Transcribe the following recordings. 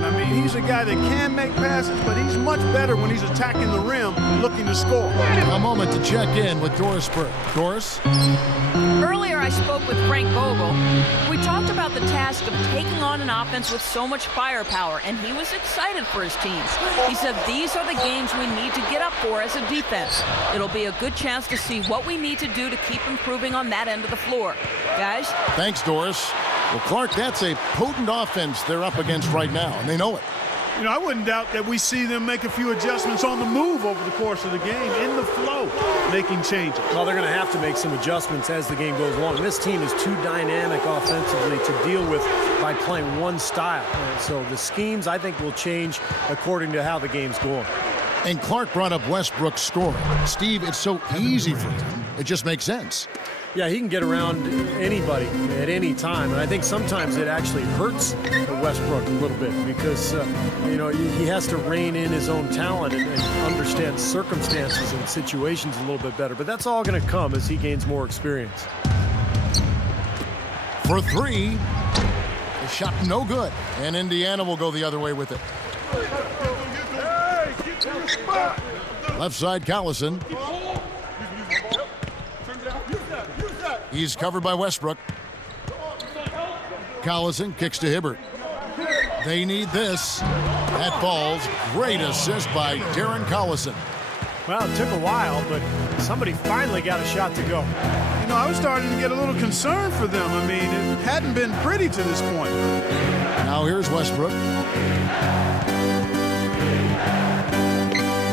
guard. I mean, he's a guy that can make passes, but he's much better when he's attacking the rim, looking to score. A moment to check in with Doris Burke. Doris? Earlier, I spoke with Frank Vogel. We talked about the task of taking on an offense with so much firepower, and he was excited for his teams. He said these are the games we need to get up for as a defense. It'll be a good chance to see what we need to do to keep improving on that end of the floor. Guys? Thanks, Doris. Well, Clark, that's a potent offense they're up against right now, and they know it. You know, I wouldn't doubt that we see them make a few adjustments on the move over the course of the game, in the flow, making changes. Well, they're going to have to make some adjustments as the game goes along. This team is too dynamic offensively to deal with by playing one style. And so the schemes, I think, will change according to how the game's going. And Clark brought up Westbrook's scoring. Steve, it's so easy for him. It just makes sense. Yeah, he can get around anybody at any time, and I think sometimes it actually hurts Westbrook a little bit because, you know, he has to rein in his own talent and understand circumstances and situations a little bit better. But that's all going to come as he gains more experience. For three, the shot no good, and Indiana will go the other way with it. Left side, Collison. He's covered by Westbrook. Collison kicks to Hibbert. They need this. That falls. Great assist by Darren Collison. Well, it took a while, but somebody finally got a shot to go. You know, I was starting to get a little concerned for them. I mean, it hadn't been pretty to this point. Now here's Westbrook.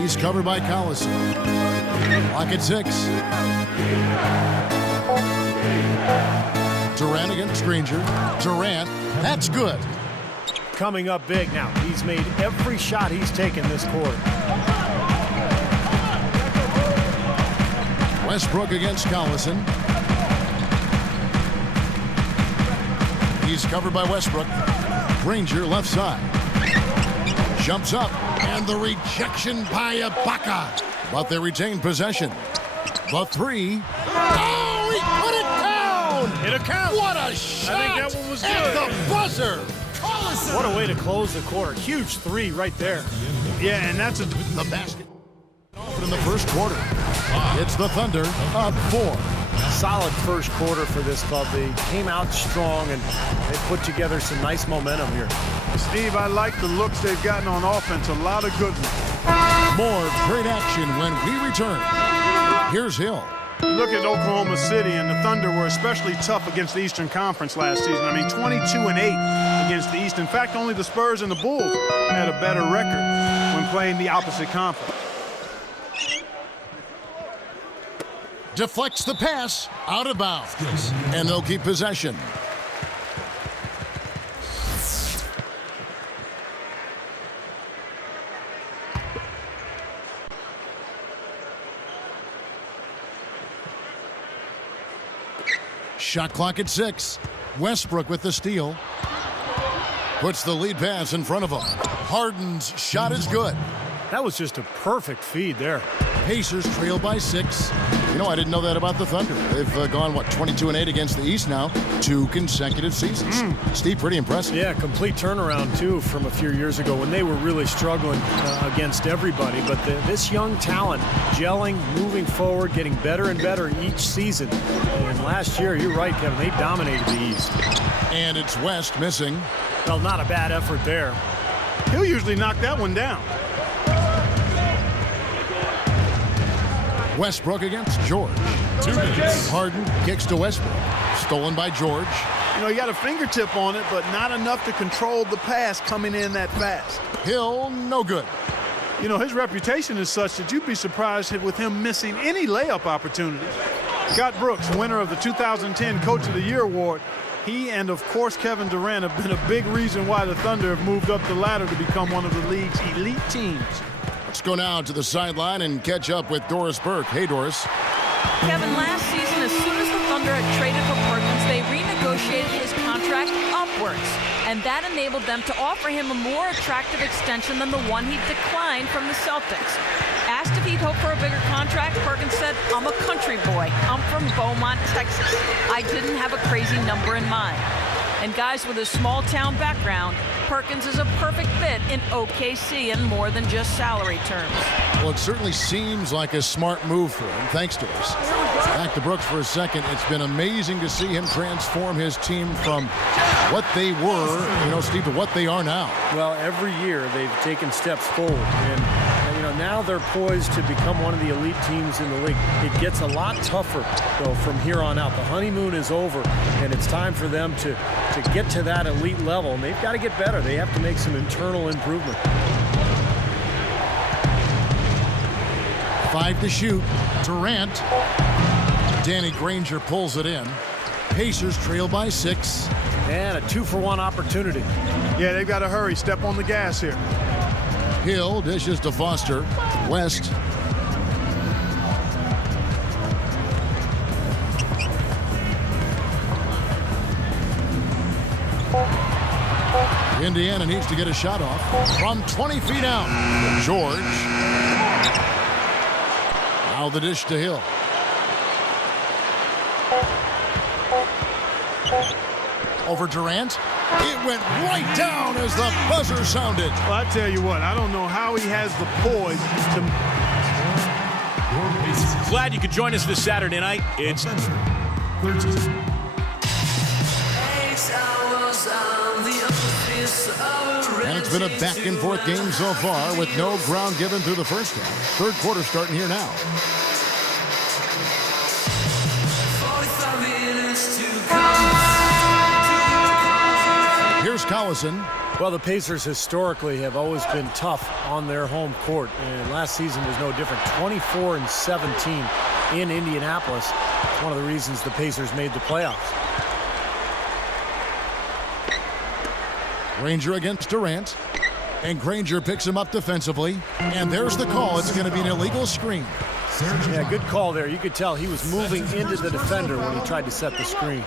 He's covered by Collison. Lock at 6. Durant against Granger. Durant, that's good. Coming up big now. He's made every shot he's taken this quarter. Westbrook against Collison. He's covered by Westbrook. Granger left side. Jumps up, and the rejection by Ibaka. But they retain possession. The three. Oh, he put it down! It'll count. What a shot! I think that one was good. At the buzzer. Collison. What a way to close the quarter. Huge three right there. Yeah, and that's the basket. In the first quarter. It's the Thunder up 4. Solid first quarter for this club. They came out strong, and they put together some nice momentum here. Steve, I like the looks they've gotten on offense. A lot of good ones. More great action when we return. Here's Hill. Look at Oklahoma City, and the Thunder were especially tough against the Eastern Conference last season. I mean, 22-8 against the East. In fact, only the Spurs and the Bulls had a better record when playing the opposite conference. Deflects the pass, out of bounds, and they'll keep possession. Shot clock at 6. Westbrook with the steal. Puts the lead pass in front of him. Harden's shot is good. That was just a perfect feed there. Pacers trail by 6. You know, I didn't know that about the Thunder. They've gone, what, 22-8 against the East now. 2 consecutive seasons. Steve, pretty impressive. Yeah, complete turnaround, too, from a few years ago when they were really struggling against everybody. But this young talent gelling, moving forward, getting better and better each season. And last year, you're right, Kevin, they dominated the East. And it's West missing. Well, not a bad effort there. He'll usually knock that one down. Westbrook against George. 2 minutes. Harden kicks to Westbrook. Stolen by George. You know, he got a fingertip on it, but not enough to control the pass coming in that fast. Hill, no good. You know, his reputation is such that you'd be surprised with him missing any layup opportunities. Scott Brooks, winner of the 2010 Coach of the Year award, he and, of course, Kevin Durant have been a big reason why the Thunder have moved up the ladder to become one of the league's elite teams. Let's go now to the sideline and catch up with Doris Burke. Hey, Doris. Kevin, last season, as soon as the Thunder had traded for Perkins, they renegotiated his contract upwards, and that enabled them to offer him a more attractive extension than the one he declined from the Celtics. Asked if he'd hoped for a bigger contract, Perkins said, "I'm a country boy. I'm from Beaumont, Texas. I didn't have a crazy number in mind." And guys, with his small town background, Perkins is a perfect fit in OKC in more than just salary terms. Well, it certainly seems like a smart move for him. Thanks to us. Back to Brooks for a second. It's been amazing to see him transform his team from what they were, Steve, to what they are now. Well, every year they've taken steps forward, and now they're poised to become one of the elite teams in the league. It gets a lot tougher, though, from here on out. The honeymoon is over, and it's time for them to get to that elite level, and they've got to get better. They have to make some internal improvement. 5 to shoot. Durant. Danny Granger pulls it in. Pacers trail by 6. And a 2-for-1 opportunity. Yeah, they've got to hurry. Step on the gas here. Hill dishes to Foster. West. Indiana needs to get a shot off from 20 feet out. George. Now the dish to Hill. Over Durant. It went right down as the buzzer sounded. Well, I tell you what, I don't know how he has the poise to... Glad you could join us this Saturday night. It's... And it's been a back-and-forth game so far with no ground given through the first half. Third quarter starting here now. Here's Collison. Well, the Pacers historically have always been tough on their home court, and last season was no different. 24-17 in Indianapolis. One of the reasons the Pacers made the playoffs. Granger against Durant. And Granger picks him up defensively. And there's the call. It's going to be an illegal screen. Yeah, good call there. You could tell he was moving into the defender when he tried to set the screen.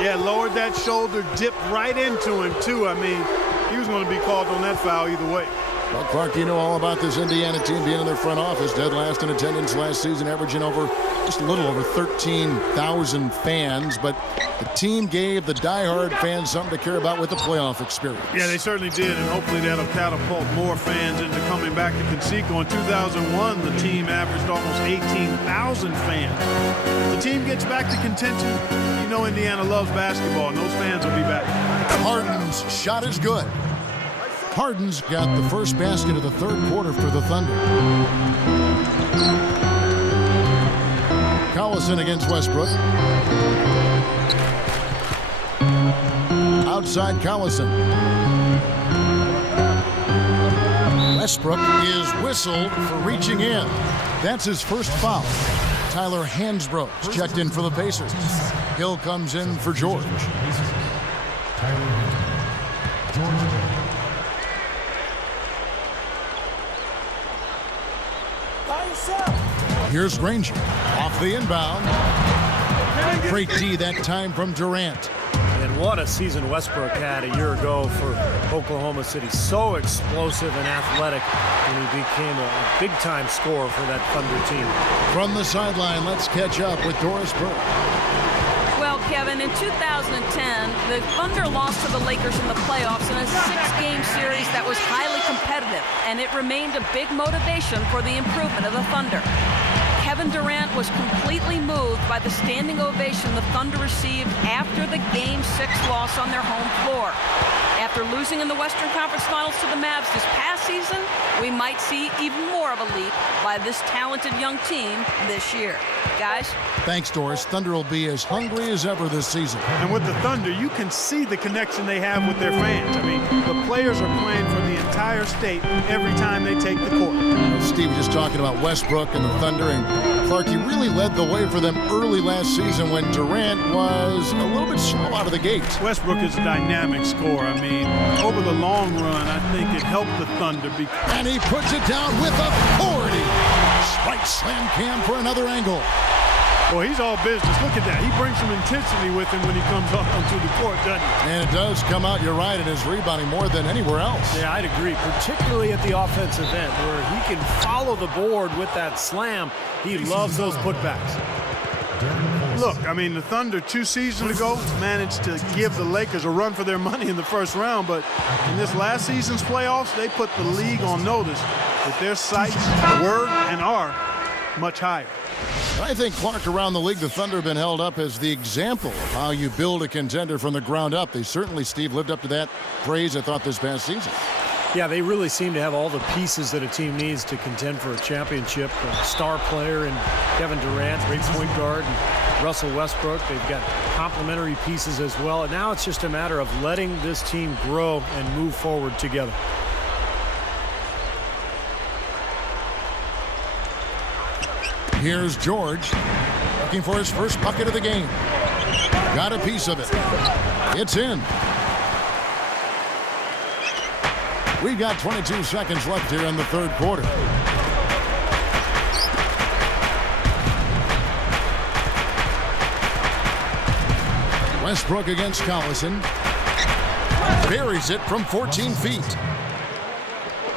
Yeah, lowered that shoulder, dipped right into him, too. I mean, he was going to be called on that foul either way. Well, Clark, you know all about this Indiana team being in their front office. Dead last in attendance last season, averaging just a little over 13,000 fans. But the team gave the diehard fans something to care about with the playoff experience. Yeah, they certainly did, and hopefully that'll catapult more fans into coming back to Conseco. In 2001, the team averaged almost 18,000 fans. If the team gets back to contention, you know Indiana loves basketball, and those fans will be back. Harden's shot is good. Harden's got the first basket of the third quarter for the Thunder. Collison against Westbrook. Outside Collison. Westbrook is whistled for reaching in. That's his first foul. Tyler Hansbrough's checked in for the Pacers. Hill comes in for George. Here's Granger off the inbound. Great D that time from Durant. And what a season Westbrook had a year ago for Oklahoma City. So explosive and athletic, and he became a big-time scorer for that Thunder team. From the sideline, let's catch up with Doris Burke. Well, Kevin, in 2010, the Thunder lost to the Lakers in the playoffs in a 6-game series that was highly competitive, and it remained a big motivation for the improvement of the Thunder. Kevin Durant was completely moved by the standing ovation the Thunder received after the Game 6 loss on their home floor. After losing in the Western Conference Finals to the Mavs this past season, we might see even more of a leap by this talented young team this year. Guys? Thanks, Doris. Thunder will be as hungry as ever this season. And with the Thunder, you can see the connection they have with their fans. I mean, the players are playing for the entire state every time they take the court. Steve was just talking about Westbrook and the Thunder, and Clark, he really led the way for them early last season when Durant was a little bit slow out of the gates. Westbrook is a dynamic scorer. I mean, over the long run, I think it helped the Thunder. And he puts it down with authority. Spike slam cam for another angle. Boy, he's all business. Look at that. He brings some intensity with him when he comes up onto the court, doesn't he? And it does come out, you're right, in his rebounding more than anywhere else. Yeah, I'd agree, particularly at the offensive end where he can follow the board with that slam. He loves those putbacks. Look, I mean, the Thunder 2 seasons ago managed to give the Lakers a run for their money in the first round, but in this last season's playoffs, they put the league on notice that their sights were and are much higher. I think, Clark, around the league, the Thunder have been held up as the example of how you build a contender from the ground up. They certainly, Steve, lived up to that praise, I thought, this past season. Yeah, they really seem to have all the pieces that a team needs to contend for a championship. A star player and Kevin Durant, great point guard, and Russell Westbrook. They've got complementary pieces as well. And now it's just a matter of letting this team grow and move forward together. Here's George looking for his first bucket of the game. Got a piece of it. It's in. We've got 22 seconds left here in the third quarter. Westbrook against Collison. Buries it from 14 feet.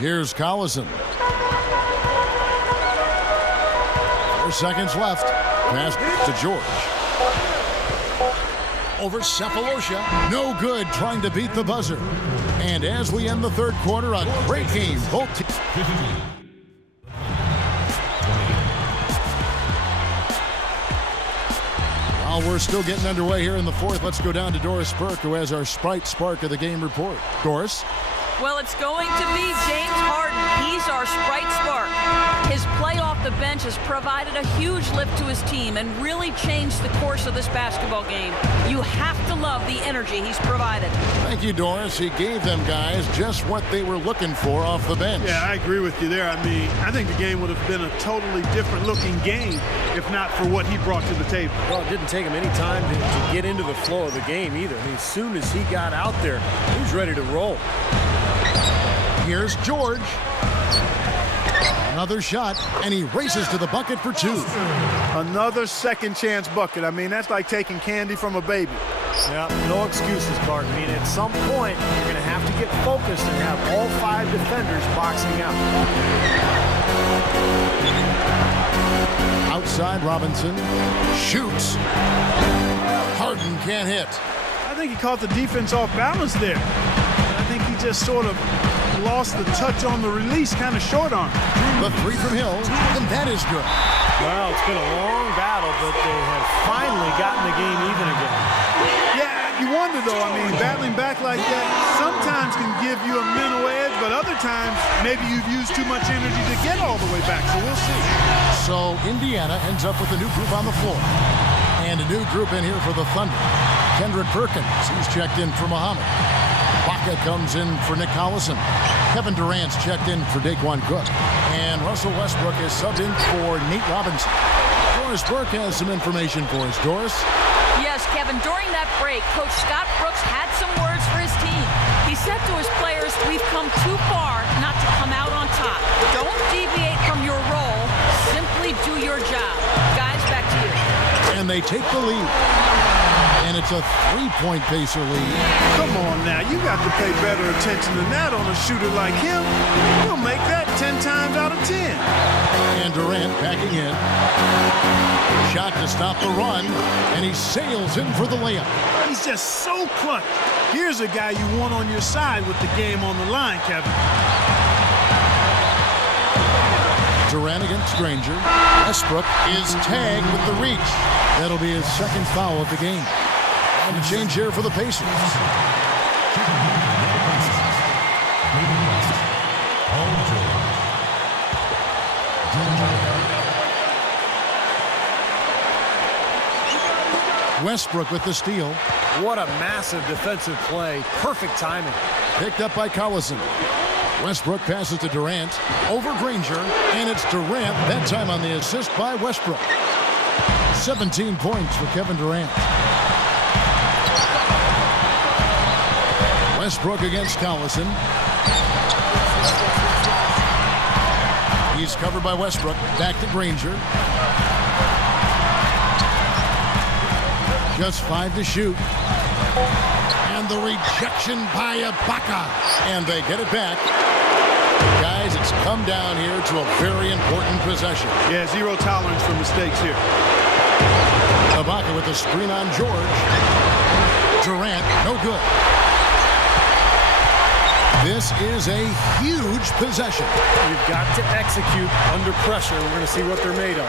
Here's Collison. 4 seconds left. Pass to George. Over Cephalosha. No good, trying to beat the buzzer. And as we end the third quarter, a great game. Both teams. While we're still getting underway here in the fourth, let's go down to Doris Burke, who has our Sprite Spark of the game report. Doris? Well, it's going to be James Harden. He's our Sprite Spark. His play off the bench has provided a huge lift to his team and really changed the course of this basketball game. You have to love the energy he's provided. Thank you, Doris. He gave them guys just what they were looking for off the bench. Yeah, I agree with you there. I mean, I think the game would have been a totally different looking game if not for what he brought to the table. Well, it didn't take him any time to get into the flow of the game either. I mean, as soon as he got out there, he was ready to roll. Here's George. Another shot, and he races to the bucket for two. Another second chance bucket. I mean, that's like taking candy from a baby. Yeah, no excuses, Clark. I mean, at some point, you're going to have to get focused and have all 5 defenders boxing out. Outside, Robinson shoots. Harden can't hit. I think he caught the defense off balance there. I think he just sort of lost the touch on the release, kind of short on. The three from Hill, and that is good. Well, it's been a long battle, but they have finally gotten the game even again. Yeah, you wonder, though, I mean, battling back like that sometimes can give you a mental edge, but other times maybe you've used too much energy to get all the way back, so we'll see. So Indiana ends up with a new group on the floor. And a new group in here for the Thunder. Kendrick Perkins, he's checked in for Muhammad. Baca comes in for Nick Collison. Kevin Durant's checked in for Daquan Cook. And Russell Westbrook is subbed in for Nate Robinson. Doris Burke has some information for us. Doris? Yes, Kevin, during that break, Coach Scott Brooks had some words for his team. He said to his players, we've come too far not to come out on top. Don't deviate from your role. Simply do your job. Guys, back to you. And they take the lead. And it's a 3-point Pacer lead. Come on now, you got to pay better attention than that on a shooter like him. He'll make that 10 times out of 10. And Durant backing in. Shot to stop the run, and he sails in for the layup. He's just so clutch. Here's a guy you want on your side with the game on the line, Kevin. Durant against Granger. Westbrook is tagged with the reach. That'll be his second foul of the game. And a change here for the Pacers. Westbrook with the steal. What a massive defensive play. Perfect timing. Picked up by Collison. Westbrook passes to Durant. Over Granger. And it's Durant, that time on the assist by Westbrook. 17 points for Kevin Durant. Westbrook against Collison. He's covered by Westbrook. Back to Granger. Just 5 to shoot. And the rejection by Ibaka. And they get it back. Guys, it's come down here to a very important possession. Yeah, zero tolerance for mistakes here. Ibaka with the screen on George. Durant, no good. This is a huge possession. You've got to execute under pressure. We're going to see what they're made of.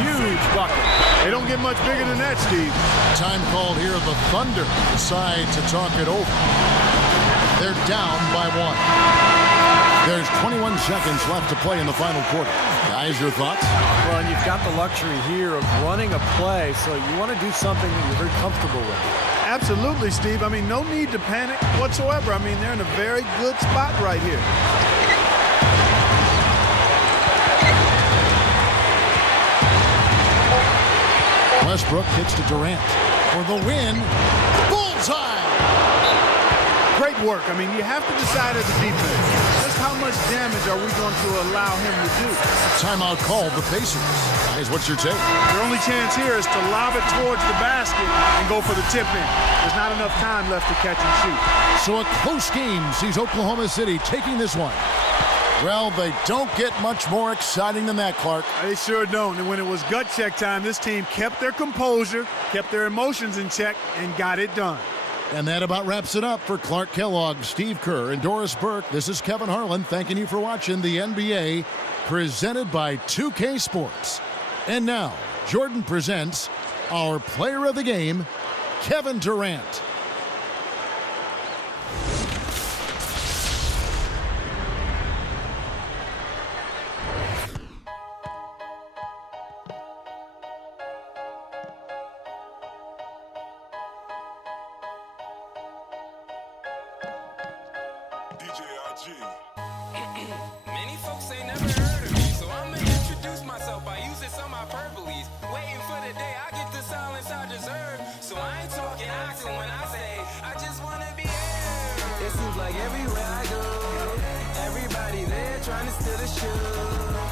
Huge bucket. They don't get much bigger than that, Steve. Time called here. The Thunder decide to talk it over. They're down by 1. There's 21 seconds left to play in the final quarter. Guys, your thoughts? Well, and you've got the luxury here of running a play, so you want to do something that you're very comfortable with. Absolutely, Steve. I mean, no need to panic whatsoever. I mean, they're in a very good spot right here. Westbrook hits to Durant for the win. Bullseye! Great work. I mean, you have to decide as a defense, just how much damage are we going to allow him to do? Timeout called the Pacers. Guys, what's your take? Your only chance here is to lob it towards the basket and go for the tip-in. There's not enough time left to catch and shoot. So a close game sees Oklahoma City taking this one. Well, they don't get much more exciting than that, Clark. They sure don't. And when it was gut check time, this team kept their composure, kept their emotions in check, and got it done. And that about wraps it up for Clark Kellogg, Steve Kerr, and Doris Burke. This is Kevin Harlan thanking you for watching the NBA presented by 2K Sports. And now, Jordan presents our player of the game, Kevin Durant. Many folks ain't never heard of me, so I'ma introduce myself by using some hyperboles. Waiting for the day I get the silence I deserve. So I ain't talking oxen when I say I just wanna be here. It seems like everywhere I go, everybody there trying to steal the show.